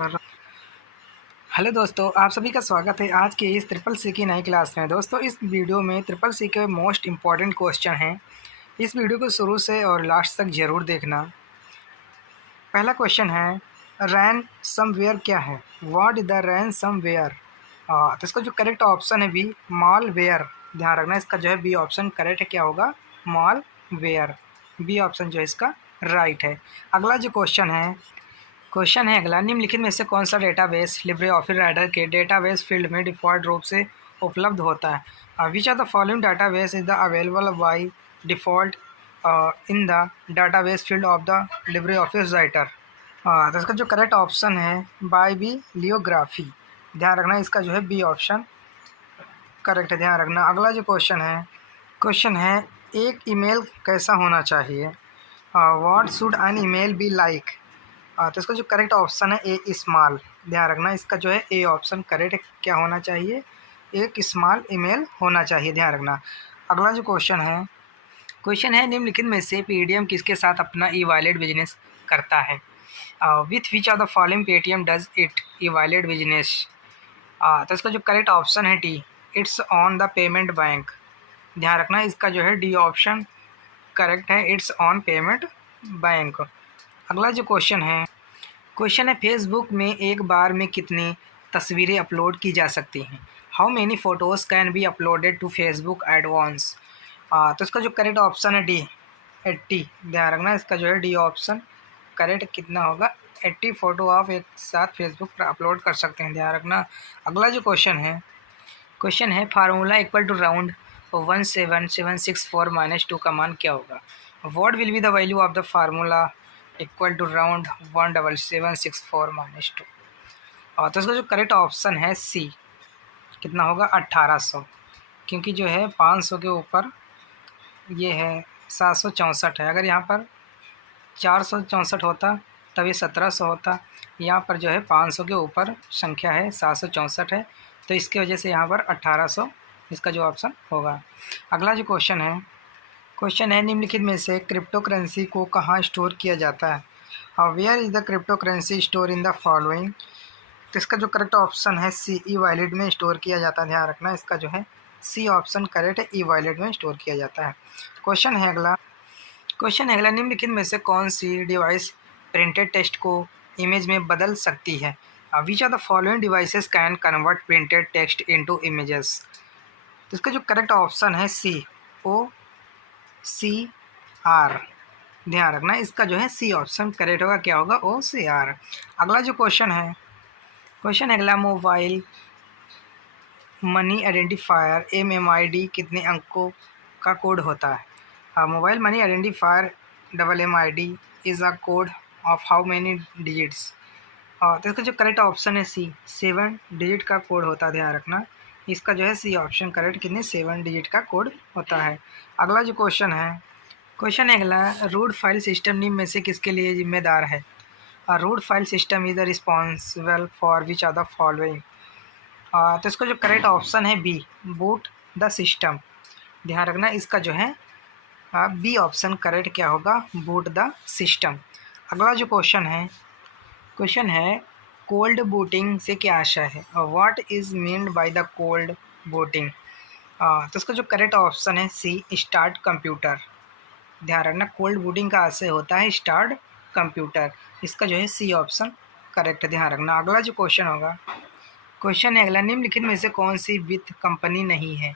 पर हेलो दोस्तों, आप सभी का स्वागत है आज के इस ट्रिपल सी की नई क्लास में। दोस्तों, इस वीडियो में ट्रिपल सी के मोस्ट इम्पॉर्टेंट क्वेश्चन हैं। इस वीडियो को शुरू से और लास्ट तक ज़रूर देखना। पहला क्वेश्चन है, रैन समवेयर क्या है? What is the ransomware? तो इसका जो करेक्ट ऑप्शन है बी, मॉलवेयर। ध्यान रखना, इसका जो है बी ऑप्शन करेक्ट है। क्या होगा? मॉलवेयर। बी ऑप्शन जो है इसका राइट है। अगला जो क्वेश्चन है अगला, निम्नलिखित में से कौन सा डेटाबेस लिब्रे ऑफिस राइटर के डेटाबेस फील्ड में डिफ़ॉल्ट रूप से उपलब्ध होता है? Which are the following database is the available by default in the database field of the Libre Office Writer? तो इसका जो करेक्ट ऑप्शन है बाई बिब्लियोग्राफी। ध्यान रखना, इसका जो है बी ऑप्शन करेक्ट है। ध्यान रखना। अगला जो क्वेश्चन है एक ईमेल कैसा होना चाहिए? What should an email be like? तो इसका जो करेक्ट ऑप्शन है ए स्मॉल। ध्यान रखना, इसका जो है ए ऑप्शन करेक्ट क्या होना चाहिए? एक स्मॉल ईमेल होना चाहिए। ध्यान रखना। अगला जो क्वेश्चन है निम्नलिखित में से पेटीएम किसके साथ अपना ई वॉलेट बिजनेस करता है? With which are the following Paytm does it e wallet business? तो इसका जो करेक्ट ऑप्शन है D, it's on the payment bank. ध्यान रखना, इसका जो है डी ऑप्शन करेक्ट है, इट्स ऑन पेमेंट बैंक। अगला जो क्वेश्चन है फेसबुक में एक बार में कितनी तस्वीरें अपलोड की जा सकती हैं? How many photos can be uploaded to Facebook at once? तो इसका जो करेक्ट ऑप्शन है डी, 80। ध्यान रखना, इसका जो है डी ऑप्शन करेक्ट कितना होगा? 80 फ़ोटो आप एक साथ फेसबुक पर अपलोड कर सकते हैं। ध्यान रखना। अगला जो क्वेश्चन है formula equal to round 17764 minus 2 का मान क्या होगा? What will be the value of the formula equal to round 17764 minus 2? और तो इसका जो करेक्ट ऑप्शन है सी, कितना होगा? 1800। क्योंकि जो है 500 के ऊपर ये है 764 है। अगर यहाँ पर 464 होता तब ये 1700 होता। यहाँ पर जो है 500 के ऊपर संख्या है, 764 है, तो इसकी वजह से यहाँ पर 1800 इसका जो ऑप्शन होगा। अगला जो क्वेश्चन है निम्नलिखित में से क्रिप्टो करेंसी को कहाँ स्टोर किया जाता है? Where is the crypto currency store in the following? तो इसका जो करेक्ट ऑप्शन है सी, ई वॉलेट में स्टोर किया जाता है। ध्यान रखना, इसका जो है सी ऑप्शन करेक्ट है, ई वॉलेट में स्टोर किया जाता है। क्वेश्चन है अगला निम्नलिखित में से कौन सी डिवाइस प्रिंटेड टेक्स्ट को इमेज में बदल सकती है? Which are the following devices can convert printed text into images? तो इसका जो करेक्ट ऑप्शन है सी, ओ सी आर। ध्यान रखना, इसका जो है सी ऑप्शन करेक्ट होगा। क्या होगा? ओ सी आर। अगला जो क्वेश्चन अगला, मोबाइल मनी आइडेंटिफायर MMID कितने अंकों का कोड होता है? Mobile money identifier MMID is a code of how many digits? तो इसका जो करेक्ट ऑप्शन है सी, 7 डिजिट का कोड होता है। ध्यान रखना, इसका जो है सी ऑप्शन करेक्ट कितने 7 डिजिट का कोड होता है। अगला जो क्वेश्चन है अगला, रूट फाइल सिस्टम निम्न में से किसके लिए जिम्मेदार है? Root file system is the responsible for which are the following? तो इसका जो करेक्ट ऑप्शन है बी, बूट द सिस्टम। ध्यान रखना, इसका जो है बी ऑप्शन करेक्ट क्या होगा? Boot the system. अगला जो क्वेश्चन है कोल्ड बूटिंग से क्या आशय है? What is meant by the cold booting? तो इसका जो करेक्ट ऑप्शन है सी, स्टार्ट कंप्यूटर। ध्यान रखना, कोल्ड बूटिंग का आशय होता है स्टार्ट कंप्यूटर। इसका जो है सी ऑप्शन करेक्ट है। ध्यान रखना। अगला जो क्वेश्चन है अगला, निम्नलिखित में से कौन सी वित्त कंपनी नहीं है?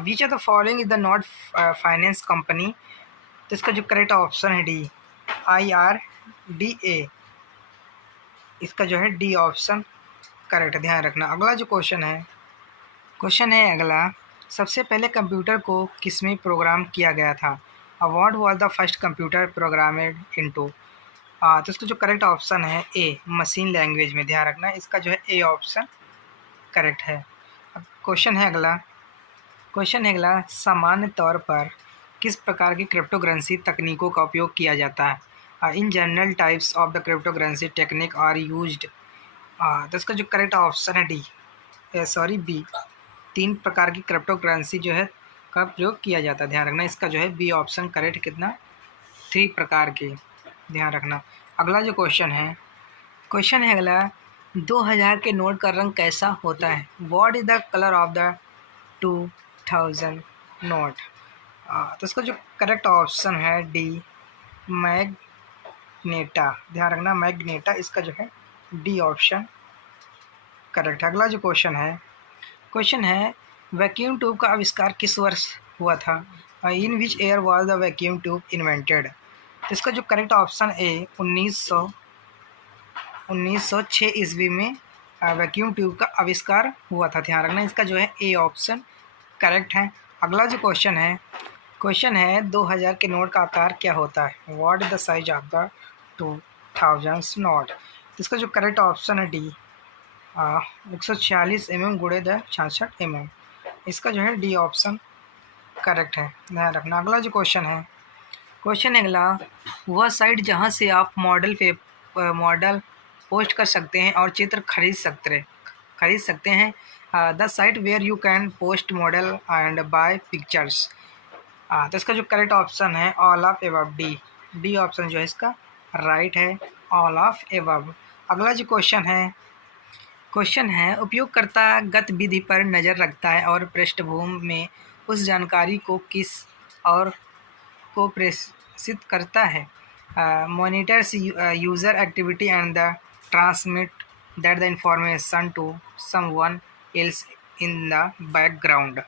Which are the following is the not finance company? तो इसका जो करेक्ट ऑप्शन है डी, IRDA। इसका जो है डी ऑप्शन करेक्ट है। ध्यान रखना। अगला जो क्वेश्चन है अगला, सबसे पहले कंप्यूटर को किसमें प्रोग्राम किया गया था? What was the first computer programmed into? तो इसका जो करेक्ट ऑप्शन है ए, मशीन लैंग्वेज में। ध्यान रखना, इसका जो है ए ऑप्शन करेक्ट है। अब क्वेश्चन है अगला, सामान्य तौर पर किस प्रकार की क्रिप्टोकरेंसी तकनीकों का उपयोग किया जाता है? In general types of the cryptocurrency technique are used? तो इसका जो करेक्ट ऑप्शन है डी, बी, 3 प्रकार की क्रिप्टोकरेंसी जो है का प्रयोग किया जाता है। ध्यान रखना, इसका जो है बी ऑप्शन करेक्ट कितना? 3 प्रकार के। ध्यान रखना। अगला जो क्वेश्चन है अगला, 2000 के नोट का रंग कैसा होता है? What is the colour of the 2000 note? तो इसका जो करेक्ट ऑप्शन है डी, मैग्नेटा। ध्यान रखना, मैग्नेटा इसका जो है डी ऑप्शन करेक्ट है। अगला जो क्वेश्चन है वैक्यूम ट्यूब का आविष्कार किस वर्ष हुआ था? In which year was the vacuum tube invented? तो इसका जो करेक्ट ऑप्शन ए 1906 ईस्वी में वैक्यूम ट्यूब का आविष्कार हुआ था। ध्यान रखना, इसका जो है ए ऑप्शन करेक्ट है। अगला जो क्वेश्चन है 2000 के नोट का आकार क्या होता है? What is the size of the 2000 note? तो इसका जो करेक्ट ऑप्शन है डी 146 mm गुणे द 66 mm। इसका जो है डी ऑप्शन करेक्ट है, ध्यान रखना। अगला जो क्वेश्चन अगला, वह साइट जहां से आप मॉडल पोस्ट कर सकते हैं और चित्र खरीद सकते हैं। The site where you can post model and buy pictures. तो इसका जो करेक्ट ऑप्शन है all of above, D option जो है इसका राइट है, ऑल ऑफ एबव। अगला जो क्वेश्चन है उपयोगकर्ता गतिविधि पर नज़र रखता है और पृष्ठभूमि में उस जानकारी को प्रेषित करता है। Monitors user activity and the transmit that the information to someone else in the background.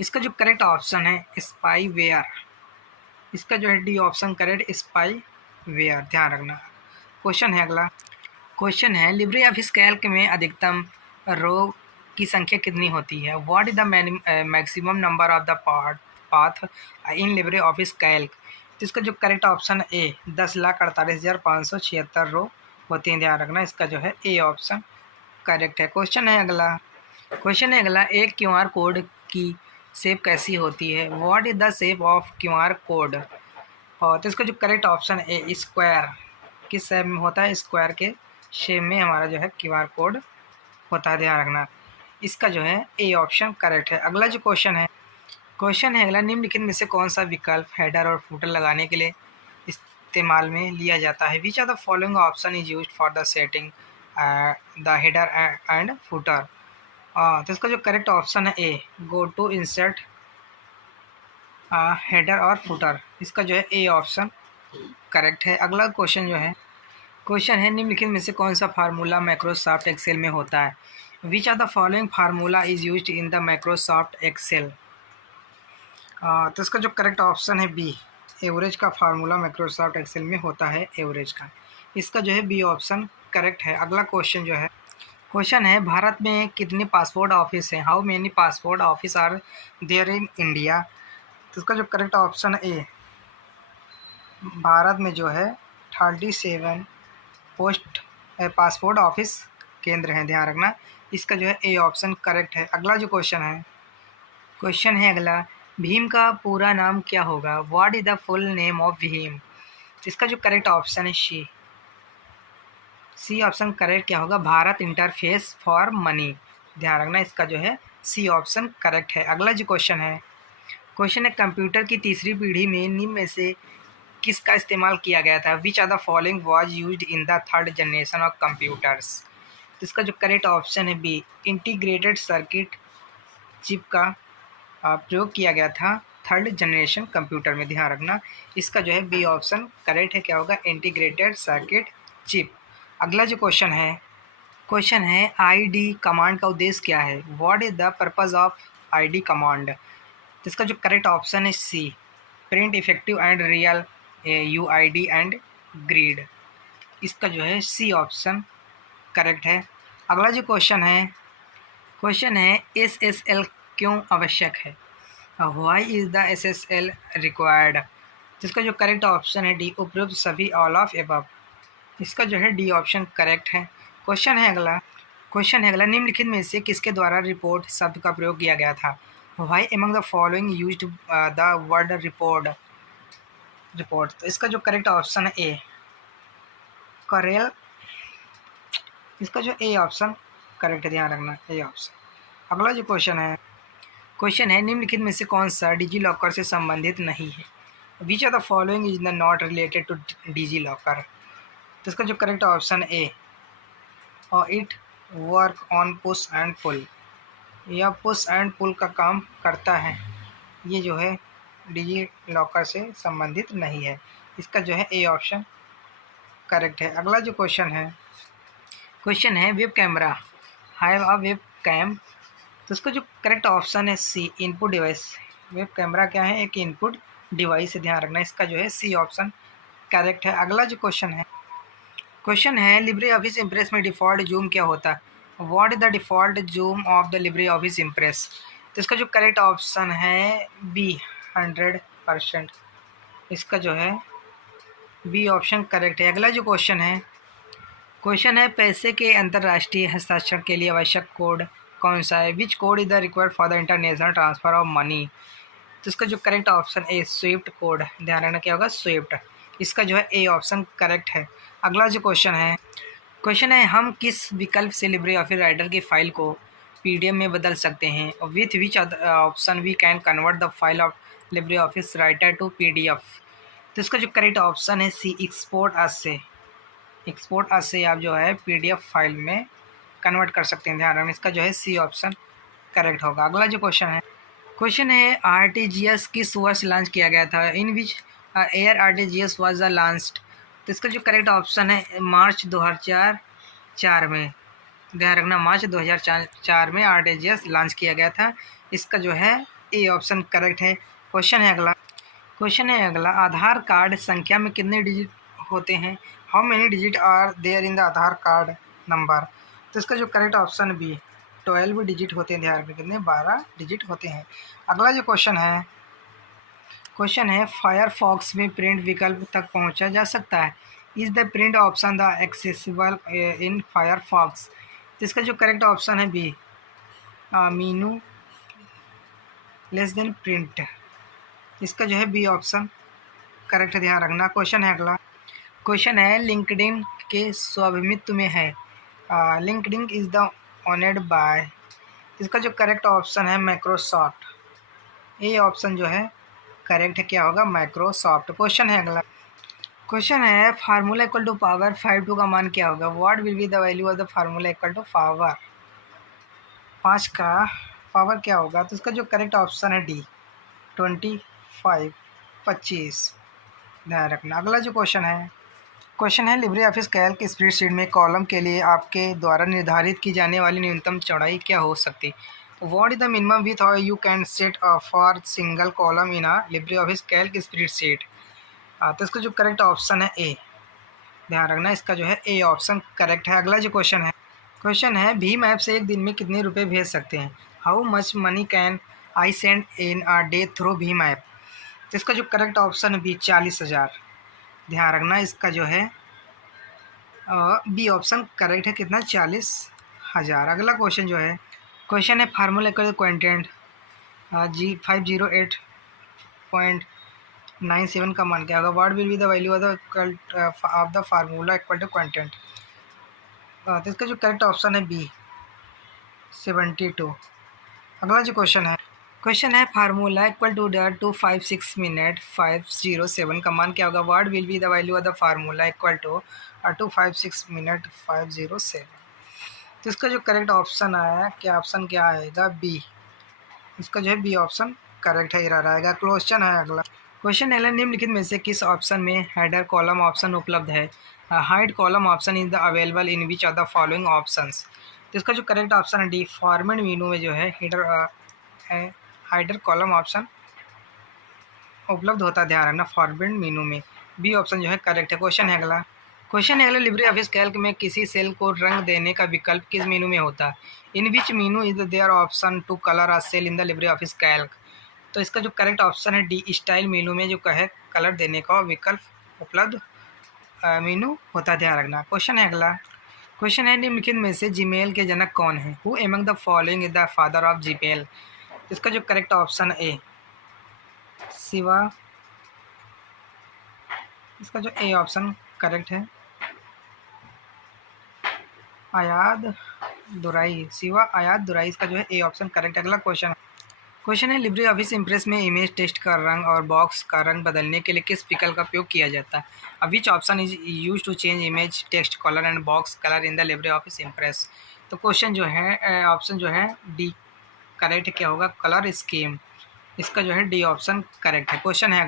इसका जो करेक्ट ऑप्शन है स्पाईवेयर। इसका जो है डी ऑप्शन करेक्ट, स्पाईवेयर। ध्यान रखना। क्वेश्चन है लिब्रे ऑफिस कैल्क में अधिकतम रो की संख्या कितनी होती है? What is the maximum number of the path in Libre office Calc? तो इसका जो करेक्ट ऑप्शन ए 10,48,576 रो होती हैं। ध्यान रखना, इसका जो है ए ऑप्शन करेक्ट है। क्वेश्चन है अगला एक क्यूआर कोड की शेप कैसी होती है? What is the shape of QR code? और तो इसका जो करेक्ट ऑप्शन है स्क्वायर। किस शेप में होता है? स्क्वायर के शेप में हमारा जो है क्यूआर कोड होता है। ध्यान रखना, इसका जो है ए ऑप्शन करेक्ट है। अगला जो क्वेश्चन है अगला, निम्नलिखित में से कौन सा विकल्प हेडर और फुटर लगाने के लिए इस्तेमाल में लिया जाता है? Which are the following option is used for the setting the header and footer? तो इसका जो करेक्ट ऑप्शन है A go to insert header और फुटर। इसका जो है ए ऑप्शन करेक्ट है। अगला क्वेश्चन है निम्नलिखित में से कौन सा फार्मूला माइक्रोसॉफ्ट एक्सेल में होता है? Which are the following formula is used in the Microsoft Excel? तो इसका जो करेक्ट ऑप्शन है बी, एवरेज का फार्मूला माइक्रोसॉफ्ट एक्सेल में होता है, एवरेज का। इसका जो है बी ऑप्शन करेक्ट है। अगला क्वेश्चन है भारत में कितने पासपोर्ट ऑफिस हैं? How many passport office are there in India? तो इसका जो करेक्ट ऑप्शन है ए, भारत में जो है 37 पासपोर्ट ऑफिस केंद्र हैं। ध्यान रखना, इसका जो है ए ऑप्शन करेक्ट है। अगला जो क्वेश्चन है अगला, भीम का पूरा नाम क्या होगा? What is the full name of Bhim? इसका जो करेक्ट ऑप्शन है सी ऑप्शन करेक्ट क्या होगा? Bharat interface for money. ध्यान रखना, इसका जो है सी ऑप्शन करेक्ट है। अगला जो क्वेश्चन है कंप्यूटर की तीसरी पीढ़ी में निम्न में से किसका इस्तेमाल किया गया था? Which are the following was used in the third generation of computers? इसका जो करेक्ट ऑप्शन है बी, इंटीग्रेटेड सर्किट चिप का प्रयोग किया गया था थर्ड जनरेशन कंप्यूटर में। ध्यान रखना, इसका जो है बी ऑप्शन करेक्ट है, क्या होगा? Integrated circuit chip. अगला जो क्वेश्चन है आईडी कमांड का उद्देश्य क्या है? What is the purpose of ID command? तो इसका जो करेक्ट ऑप्शन है C, print effective and real UID and grid. इसका जो है सी ऑप्शन करेक्ट है। अगला जो क्वेश्चन है एसएसएल क्यों आवश्यक है? Why is the SSL required? जिसका जो करेक्ट ऑप्शन है डी, उपयुक्त सभी, ऑल ऑफ एबव। इसका जो है डी ऑप्शन करेक्ट है। क्वेश्चन है अगला निम्नलिखित में से किसके द्वारा रिपोर्ट शब्द का प्रयोग किया गया था? Why among the following used the word report? तो इसका जो करेक्ट ऑप्शन है ए, करेल। इसका जो ए ऑप्शन करेक्ट है, ध्यान रखना, ए ऑप्शन। अगला जो क्वेश्चन है निम्नलिखित में से कौन सा डिजी लॉकर से संबंधित नहीं है? Which are the following is not related to DigiLocker? तो इसका जो करेक्ट ऑप्शन ए, और it work on push and pull, यह पुश एंड पुल का काम करता है। ये जो है डिजी लॉकर से संबंधित नहीं है। इसका जो है ए ऑप्शन करेक्ट है। अगला जो क्वेश्चन है web camera have a webcam, तो इसका जो करेक्ट ऑप्शन है C input device. Web camera क्या है? एक इनपुट डिवाइस है, ध्यान रखना। इसका जो है सी ऑप्शन करेक्ट है। अगला जो क्वेश्चन है लिब्रे ऑफिस इम्प्रेस में डिफ़ॉल्ट जूम क्या होता है? What is the default zoom of the Libre office Impress? तो इसका जो करेक्ट ऑप्शन है बी 100%। इसका जो है बी ऑप्शन करेक्ट है। अगला जो क्वेश्चन है पैसे के अंतर्राष्ट्रीय हस्ताक्षर के लिए आवश्यक कोड कौन सा है? विच code is the required for the international transfer of money? तो इसका जो करेक्ट ऑप्शन ए स्विफ्ट कोड, ध्यान रखना क्या होगा स्विफ्ट। इसका जो है ए ऑप्शन करेक्ट है। अगला जो क्वेश्चन है हम किस विकल्प से लिब्रे ऑफिस राइटर की फ़ाइल को पीडीएफ में बदल सकते हैं? With which option we can convert the file of Libre Office Writer to PDF? तो इसका जो करेक्ट ऑप्शन है सी एक्सपोर्ट अस से आप जो है पीडीएफ फाइल में कन्वर्ट कर सकते हैं, ध्यान रखना। इसका जो है सी ऑप्शन करेक्ट होगा। अगला जो क्वेश्चन है आरटीजीएस किस वर्ष लॉन्च किया गया था? In which year RTGS was the launched? तो इसका जो करेक्ट ऑप्शन है मार्च 2004 में, ध्यान रखना मार्च 2004 में आरटीजीएस लॉन्च किया गया था। इसका जो है ए ऑप्शन करेक्ट है। क्वेश्चन है अगला आधार कार्ड संख्या में कितने डिजिट होते हैं? How many digit are there in the Aadhaar card number? तो इसका जो करेक्ट ऑप्शन बी 12 डिजिट होते हैं, ध्यान रखना कितने 12 डिजिट होते हैं। अगला जो क्वेश्चन है फायरफॉक्स में प्रिंट विकल्प तक पहुंचा जा सकता है? Is the print option the accessible in Firefox? तो इसका जो करेक्ट ऑप्शन है B menu less than print. इसका जो है बी ऑप्शन करेक्ट है, ध्यान रखना। अगला क्वेश्चन है लिंक्डइन के स्वामित्व में है? LinkedIn is the owned by? इसका जो करेक्ट ऑप्शन है माइक्रोसॉफ्ट। ये ऑप्शन जो है करेक्ट है, क्या होगा माइक्रोसॉफ्ट। क्वेश्चन है फार्मूला इक्वल टू पावर 52 का मान क्या होगा? What will be the value of the formula equal to power 5 का पावर क्या होगा? तो इसका जो करेक्ट ऑप्शन है डी 25, ध्यान रखना। अगला जो क्वेश्चन है लिब्रे ऑफिस कैल्क स्प्रेडशीट में कॉलम के लिए आपके द्वारा निर्धारित की जाने वाली न्यूनतम चौड़ाई क्या हो सकती है? What is the minimum with you can set for single column in a Libre office Calc spreadsheet? तो इसका जो करेक्ट ऑप्शन है ए, ध्यान रखना। इसका जो है ए ऑप्शन करेक्ट है। अगला जो क्वेश्चन है भीम ऐप से एक दिन में कितने रुपए भेज सकते हैं? How much money can I send in a day through Bhim app? तो इसका जो करेक्ट ऑप्शन है बी 40,000, ध्यान रखना। इसका जो है बी ऑप्शन करेक्ट है, कितना 40,000। अगला क्वेश्चन है फार्मूला इक्वल टू क्वांटेंट जी 508.97 का मान क्या होगा? What will be the value of the formula equal to quotient? तो इसका जो करेक्ट ऑप्शन है बी 72। अगला जो क्वेश्चन है formula equal to the 256 minute 507 का मान क्या होगा? What will be the value of the formula equal to 256 minute 507? तो इसका जो करेक्ट ऑप्शन आया क्या आएगा? बी। इसका जो है बी ऑप्शन करेक्ट है, रहेगा। क्वेश्चन है निम्नलिखित में से किस ऑप्शन में हेडर कॉलम ऑप्शन उपलब्ध है? Hide column option is the available in which of the following options? तो इसका जो करेक्ट ऑप्शन है डी फॉर्मेट मेनू में जो है हाइडर कॉलम ऑप्शन उपलब्ध होता है, ध्यान रखना फॉर्मेट मेनू में। बी ऑप्शन जो है करेक्ट है। क्वेश्चन है अगला लिब्रे ऑफिस कैल्क में किसी सेल को रंग देने का विकल्प किस मेनू में होता है? In which menu is there option to colour a cell in the Libre office Calc? तो इसका जो करेक्ट ऑप्शन है डी स्टाइल मेनू में जो है कलर देने का विकल्प उपलब्ध मेनू होता है, ध्यान रखना। क्वेश्चन है निम्नलिखित में से जीमेल के जनक कौन है? Who among the following is the father of Gmail? इसका जो करेक्ट ऑप्शन ए शिवा। इसका जो ए ऑप्शन करेक्ट है आयाद दुराई, शिवा आयाद दुराई। इसका जो है ए ऑप्शन करेक्ट है। अगला क्वेश्चन है लिब्रे ऑफिस इम्प्रेस में इमेज टेक्स्ट का रंग और बॉक्स का रंग बदलने के लिए किस विकल्प का उपयोग किया जाता है। अब which option is use to change image text colour and box colour in the Libre office Impress. तो क्वेश्चन जो है ऑप्शन जो है डी करेक्ट क्या होगा, कलर स्कीम। इसका जो है डी ऑप्शन करेक्ट है। क्वेश्चन है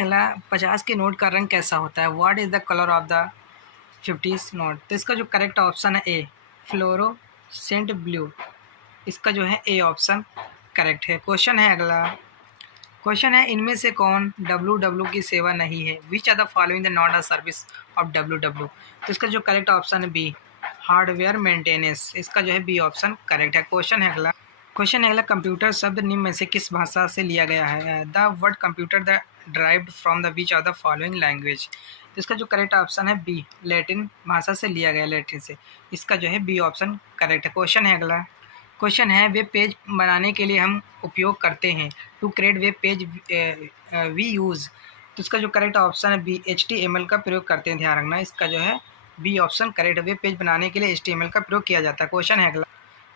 अगला 50 के नोट का रंग कैसा होता है। What is the colour of the 50 note. तो इसका जो करेक्ट ऑप्शन है ए फ्लोरोसेंट ब्लू। इसका जो है ए ऑप्शन करेक्ट है। क्वेश्चन है इनमें से कौन डब्ल्यू की सेवा नहीं है। Which are the following the not a service of W. तो इसका जो करेक्ट ऑप्शन है बी हार्डवेयर मेंटेनेंस। इसका जो है बी ऑप्शन करेक्ट है। क्वेश्चन है अगला कंप्यूटर शब्द निम्न में से किस भाषा से लिया गया है। The word computer the derived from the which of the following language. तो इसका जो करेक्ट ऑप्शन है बी लैटिन भाषा से लिया गया, लैटिन से। इसका जो है बी ऑप्शन करेक्ट है। क्वेश्चन है वेब पेज बनाने के लिए हम उपयोग करते हैं। To create web page we use. तो इसका जो करेक्ट ऑप्शन है बी HTML का प्रयोग करते हैं, ध्यान रखना। इसका जो है बी ऑप्शन करेक्ट है। वेब पेज बनाने के लिए HTML का प्रयोग किया जाता है।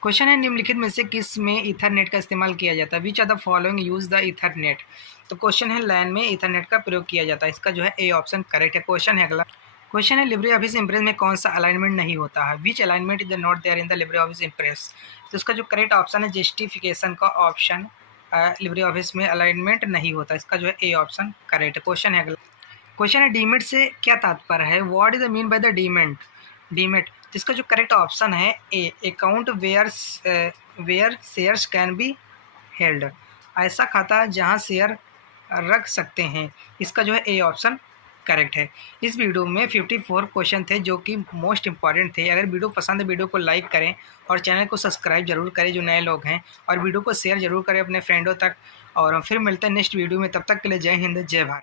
क्वेश्चन है निम्नलिखित में से किस में ईथरनेट का इस्तेमाल किया जाता है। Which are the following use the Ethernet. तो क्वेश्चन है लैन में ईथरनेट का प्रयोग किया जाता है। इसका जो है ए ऑप्शन करेक्ट है। क्वेश्चन है लिब्रे ऑफिस इम्प्रेस में कौन सा अलाइनमेंट नहीं होता है। Which alignment is the not there in the Libre office Impress. तो इसका जो करेक्ट ऑप्शन है जस्टिफिकेशन का ऑप्शन। लिब्रे ऑफिस में अलाइनमेंट नहीं होता। इसका जो है ए ऑप्शन करेक्ट है। क्वेश्चन है डीमेट से क्या तात्पर्य है। What is the mean by the demat. इसका जो करेक्ट ऑप्शन है A account where shares can be held. ऐसा खाता जहां शेयर रख सकते हैं। इसका जो है ए ऑप्शन करेक्ट है। इस वीडियो में 54 क्वेश्चन थे जो कि मोस्ट इंपॉर्टेंट थे। अगर वीडियो पसंद है वीडियो को लाइक करें और चैनल को सब्सक्राइब जरूर करें जो नए लोग हैं, और वीडियो को शेयर जरूर करें अपने फ्रेंडों तक। और फिर मिलते हैं नेक्स्ट वीडियो में, तब तक के लिए जय हिंद जय भारत।